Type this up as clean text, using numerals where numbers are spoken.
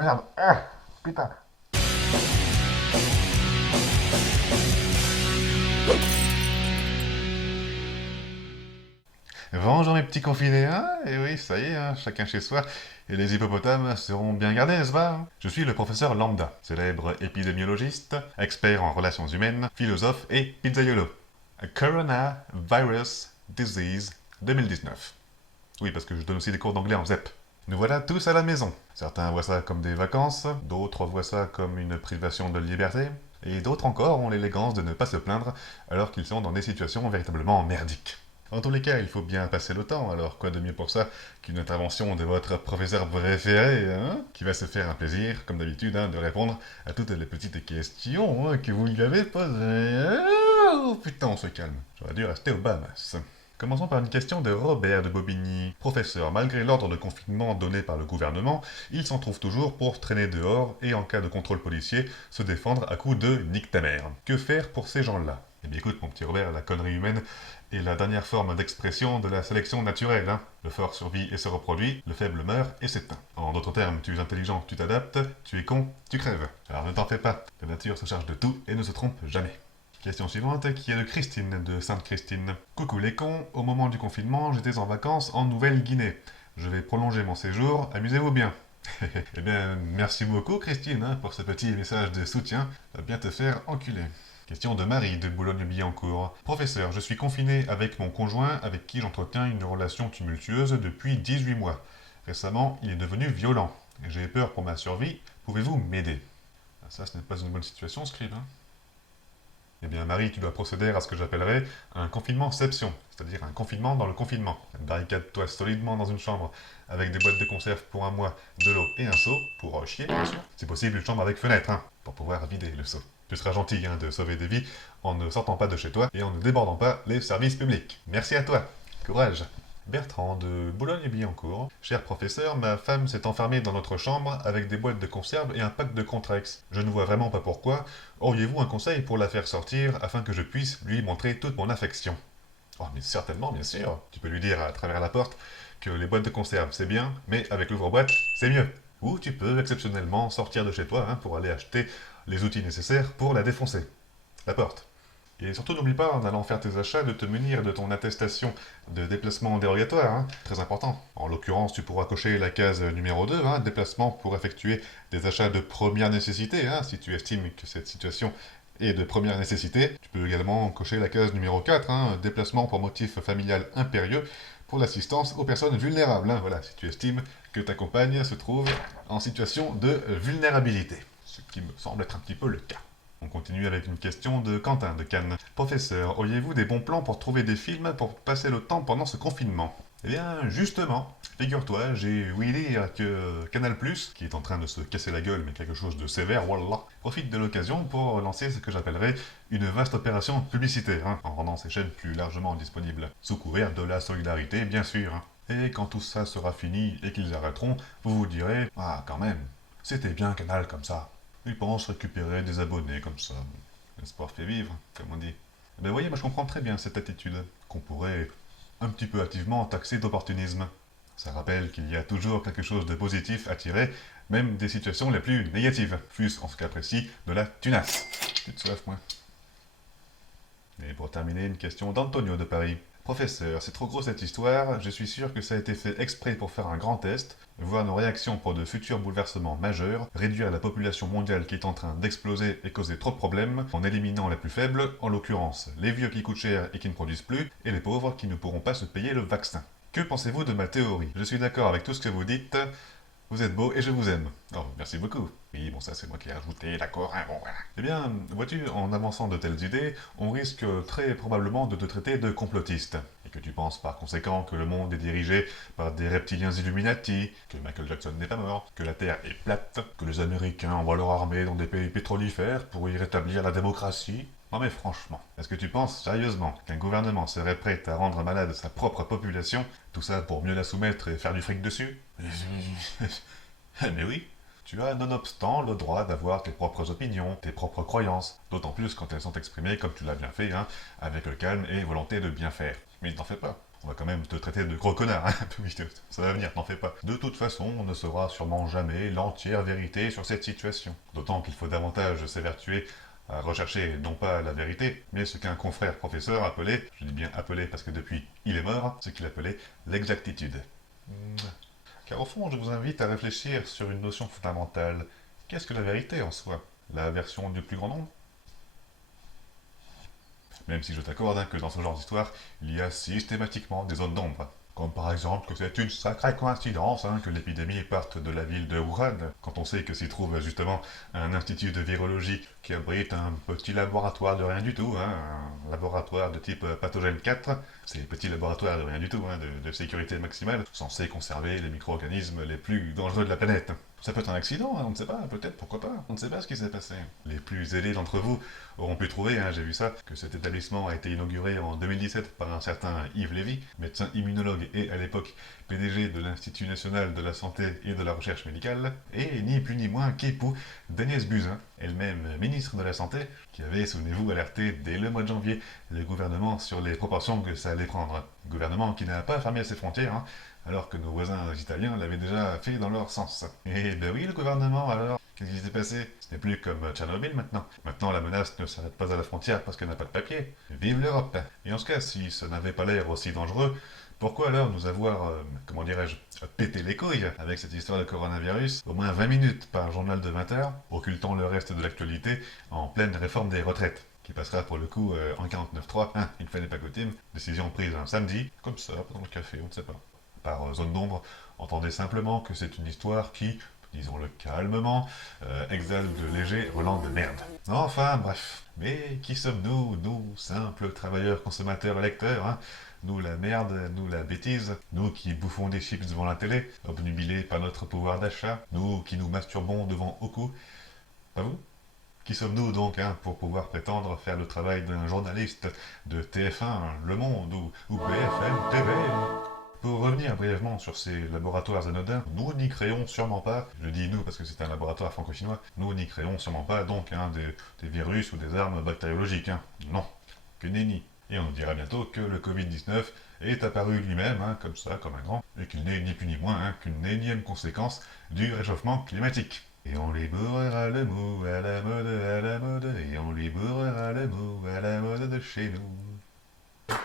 merde. Ah, putain. Bonjour mes petits confinés, hein? Et oui, ça y est, hein, chacun chez soi, et les hippopotames seront bien gardés, n'est-ce pas? Je suis le professeur Lambda, célèbre épidémiologiste, expert en relations humaines, philosophe et pizzaiolo. Coronavirus Disease 2019. Oui, parce que je donne aussi des cours d'anglais en ZEP. Nous voilà tous à la maison. Certains voient ça comme des vacances, d'autres voient ça comme une privation de liberté, et d'autres encore ont l'élégance de ne pas se plaindre alors qu'ils sont dans des situations véritablement merdiques. En tous les cas, il faut bien passer le temps, alors quoi de mieux pour ça qu'une intervention de votre professeur préféré, hein, qui va se faire un plaisir, comme d'habitude, hein, de répondre à toutes les petites questions hein, que vous lui avez posées. Oh putain, on se calme. J'aurais dû rester au Bahamas. Commençons par une question de Robert de Bobigny. Professeur, malgré l'ordre de confinement donné par le gouvernement, il s'en trouve toujours pour traîner dehors et, en cas de contrôle policier, se défendre à coups de nique ta mère. Que faire pour ces gens-là? Eh bien écoute, mon petit Robert, la connerie humaine est la dernière forme d'expression de la sélection naturelle. Hein. Le fort survit et se reproduit, le faible meurt et s'éteint. En d'autres termes, tu es intelligent, tu t'adaptes, tu es con, tu crèves. Alors ne t'en fais pas, la nature se charge de tout et ne se trompe jamais. Question suivante, qui est de Christine, de Sainte-Christine. Coucou les cons, au moment du confinement, j'étais en vacances en Nouvelle-Guinée. Je vais prolonger mon séjour, amusez-vous bien. Eh bien, merci beaucoup Christine hein, pour ce petit message de soutien, va bien te faire enculer. Question de Marie de Boulogne-Billancourt. Professeur, je suis confiné avec mon conjoint avec qui j'entretiens une relation tumultueuse depuis 18 mois. Récemment, il est devenu violent. J'ai peur pour ma survie, pouvez-vous m'aider? Ça, ce n'est pas une bonne situation, Scribe. Hein. Eh bien, Marie, tu dois procéder à ce que j'appellerais un confinement-ception, c'est-à-dire un confinement dans le confinement. Barricade-toi solidement dans une chambre avec des boîtes de conserve pour un mois, de l'eau et un seau, pour chier, bien sûr. C'est possible une chambre avec fenêtre, hein, pour pouvoir vider le seau. Tu seras gentil hein, de sauver des vies en ne sortant pas de chez toi et en ne débordant pas les services publics. Merci à toi. Courage. Bertrand de Boulogne-Billancourt. Cher professeur, ma femme s'est enfermée dans notre chambre avec des boîtes de conserve et un pack de Contrex. Je ne vois vraiment pas pourquoi. Auriez-vous un conseil pour la faire sortir afin que je puisse lui montrer toute mon affection? Oh, mais certainement, bien sûr. Tu peux lui dire à travers la porte que les boîtes de conserve c'est bien, mais avec l'ouvre-boîte c'est mieux. Ou tu peux exceptionnellement sortir de chez toi hein, pour aller acheter les outils nécessaires pour la défoncer. La porte. Et surtout, n'oublie pas, en allant faire tes achats, de te munir de ton attestation de déplacement dérogatoire, hein, très important. En l'occurrence, tu pourras cocher la case numéro 2, hein, déplacement pour effectuer des achats de première nécessité, hein, si tu estimes que cette situation est de première nécessité. Tu peux également cocher la case numéro 4, hein, déplacement pour motif familial impérieux, pour l'assistance aux personnes vulnérables. Hein, voilà, si tu estimes que ta compagne se trouve en situation de vulnérabilité. Ce qui me semble être un petit peu le cas. On continue avec une question de Quentin de Cannes. Professeur, auriez-vous des bons plans pour trouver des films pour passer le temps pendant ce confinement? Eh bien, justement, figure-toi, j'ai ouï dire que Canal+, qui est en train de se casser la gueule, mais quelque chose de sévère, voilà, profite de l'occasion pour lancer ce que j'appellerais une vaste opération publicitaire, hein, en rendant ses chaînes plus largement disponibles, sous couvert de la solidarité, bien sûr. Hein. Et quand tout ça sera fini et qu'ils arrêteront, vous vous direz, ah, quand même, c'était bien Canal comme ça. Ils pensent récupérer des abonnés comme ça. L'espoir fait vivre, comme on dit. Ben vous voyez, moi je comprends très bien cette attitude, qu'on pourrait un petit peu activement taxer d'opportunisme. Ça rappelle qu'il y a toujours quelque chose de positif à tirer, même des situations les plus négatives, plus en ce cas précis de la tunasse. Tu te soif, moi. Et pour terminer, une question d'Antonio de Paris. Professeur, c'est trop gros cette histoire, je suis sûr que ça a été fait exprès pour faire un grand test, voir nos réactions pour de futurs bouleversements majeurs, réduire la population mondiale qui est en train d'exploser et causer trop de problèmes, en éliminant les plus faibles, en l'occurrence les vieux qui coûtent cher et qui ne produisent plus, et les pauvres qui ne pourront pas se payer le vaccin. Que pensez-vous de ma théorie? Je suis d'accord avec tout ce que vous dites, vous êtes beau et je vous aime. Oh, merci beaucoup. Oui, bon, ça c'est moi qui l'ai rajouté, d'accord, hein, bon, voilà. Eh bien, vois-tu, en avançant de telles idées, on risque très probablement de te traiter de complotiste. Et que tu penses par conséquent que le monde est dirigé par des reptiliens Illuminati, que Michael Jackson n'est pas mort, que la Terre est plate, que les Américains envoient leur armée dans des pays pétrolifères pour y rétablir la démocratie. Non mais franchement, est-ce que tu penses sérieusement qu'un gouvernement serait prêt à rendre malade sa propre population, tout ça pour mieux la soumettre et faire du fric dessus? Mais oui, tu as nonobstant le droit d'avoir tes propres opinions, tes propres croyances, d'autant plus quand elles sont exprimées comme tu l'as bien fait, hein, avec calme et volonté de bien faire. Mais ne t'en fais pas. On va quand même te traiter de gros connard, hein. Oui, ça va venir, t'en fais pas. De toute façon, on ne saura sûrement jamais l'entière vérité sur cette situation. D'autant qu'il faut davantage s'évertuer à rechercher non pas la vérité, mais ce qu'un confrère professeur appelait, je dis bien appelé parce que depuis il est mort, ce qu'il appelait l'exactitude. Car au fond, je vous invite à réfléchir sur une notion fondamentale. Qu'est-ce que la vérité en soi? La version du plus grand nombre? Même si je t'accorde hein, que dans ce genre d'histoire, il y a systématiquement des zones d'ombre. Comme par exemple que c'est une sacrée coïncidence hein, que l'épidémie parte de la ville de Wuhan, quand on sait que s'y trouve justement un institut de virologie qui abrite un petit laboratoire de rien du tout, hein, un laboratoire de type pathogène 4, ces petits laboratoires de rien du tout, hein, de sécurité maximale, censés conserver les micro-organismes les plus dangereux de la planète. Ça peut être un accident, hein, on ne sait pas, peut-être, pourquoi pas, on ne sait pas ce qui s'est passé. Les plus zélés d'entre vous auront pu trouver, hein, j'ai vu ça, que cet établissement a été inauguré en 2017 par un certain Yves Lévy, médecin immunologue et à l'époque PDG de l'Institut national de la santé et de la recherche médicale, et ni plus ni moins qu'époux d'Agnès Buzyn, elle-même ministre de la Santé, qui avait, souvenez-vous, alerté dès le mois de janvier le gouvernement sur les proportions que ça allait prendre. Gouvernement qui n'a pas fermé ses frontières, hein, alors que nos voisins italiens l'avaient déjà fait dans leur sens. Et ben oui, le gouvernement, alors, qu'est-ce qui s'est passé? Ce n'est plus comme Tchernobyl maintenant. Maintenant, la menace ne s'arrête pas à la frontière parce qu'elle n'a pas de papier. Vive l'Europe! Et en ce cas, si ça n'avait pas l'air aussi dangereux, pourquoi alors nous avoir, comment dirais-je, pété les couilles avec cette histoire de coronavirus au moins 20 minutes par journal de 20 heures, occultant le reste de l'actualité en pleine réforme des retraites, qui passera pour le coup en 49.3, hein, une fois n'est pas coutume, décision prise un samedi, comme ça, dans le café, on ne sait pas. Par zone d'ombre, entendez simplement que c'est une histoire qui, disons-le calmement, exhale de légers relents de merde. Enfin, bref. Mais qui sommes-nous, nous, simples travailleurs, consommateurs, lecteurs, hein? Nous la merde, nous la bêtise, nous qui bouffons des chips devant la télé, obnubilés par notre pouvoir d'achat, nous qui nous masturbons devant Oku. Pas vous? Qui sommes-nous donc hein, pour pouvoir prétendre faire le travail d'un journaliste de TF1, Le Monde ou BFM TV? Pour revenir brièvement sur ces laboratoires anodins, nous n'y créons sûrement pas, je dis nous parce que c'est un laboratoire franco-chinois, nous n'y créons sûrement pas donc hein, des virus ou des armes bactériologiques. Hein. Non, que nenni. Et on nous dira bientôt que le Covid-19 est apparu lui-même, hein, comme ça, comme un grand, et qu'il n'est ni plus ni moins hein, qu'une énième conséquence du réchauffement climatique. Et on lui bourrera le mot à la mode, et on lui bourrera le mot à la mode de chez nous.